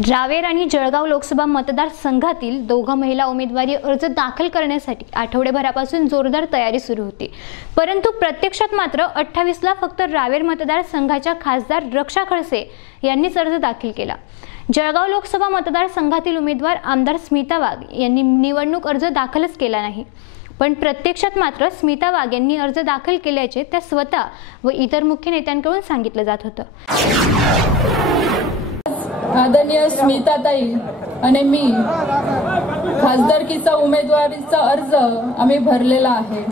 रावेर आणि जळगाव लोकसभा मतदारसंघातील दोघा महिला उमेदवारी अर्ज दाखल करण्यासाठी आठवड्याभरापासून जोरदार तयारी सुरू होती। परंतु प्रत्यक्षात मात्र 28 ला फक्त रावेर मतदारसंघाच्या खासदार रक्षा खडसे यांनीच अर्ज दाखल केला। जळगाव लोकसभा मतदारसंघातील उमेदवार आमदार स्मिता वाघ यांनी निवडणूक अर्ज दाखलच केला नाही। पण प्रत्यक्षात मात्र स्मिता वाघ यांनी अर्ज दाखल केल्याचे त्या स्वतः व इतर मुख्य नेत्यांकडून सांगितलं जात होतं। आदरणीय स्मिताताई आणि मी खासदारकीचा उमेदवारीचा अर्ज आम्ही भरलेला आहे।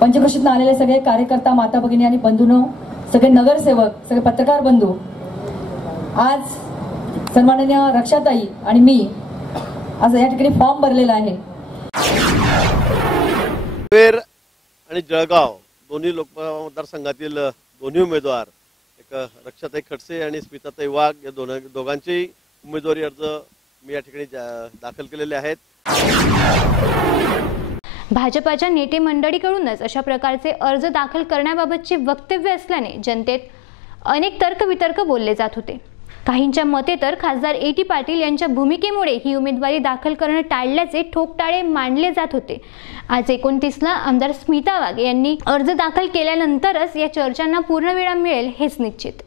पंचक्रोशीतून आलेले सगळे कार्यकर्ता, माता भगिनी आणि बंधूंनो, सगळे नगरसेवक, सगळे पत्रकार बंधू, आज सन्माननीय रक्षाताई आणि मी आज या ठिकाणी फॉर्म भरलेला आहे। रावेर आणि जळगाव दोन्ही लोकसभा मतदारसंघातील दोन्ही उमेदवार रक्षाताई खडसे आणि स्मिताताई वाघ या दोघांचे उमेदवारी अर्ज मी या ठिकाणी दाखल केलेले आहेत। भाजपाच्या नेते मंडळीकडूनच अशा प्रकारचे अर्ज दाखल करण्याबाबतची वक्तव्य असल्याने जनतेत अनेक तर्कवितर्क बोलले जात होते। काहींच्या मते तर खासदार ए.टी. पाटील यांच्या भूमिकेमुळे ही उमेदवारी दाखल करणं टाळल्याचे ठोकताळे मांडले जात होते। आज 29 ला आमदार स्मिता वाघ यांनी अर्ज दाखल केल्यानंतरच या चर्चांना पूर्णविराम मिळेल हेच निश्चित।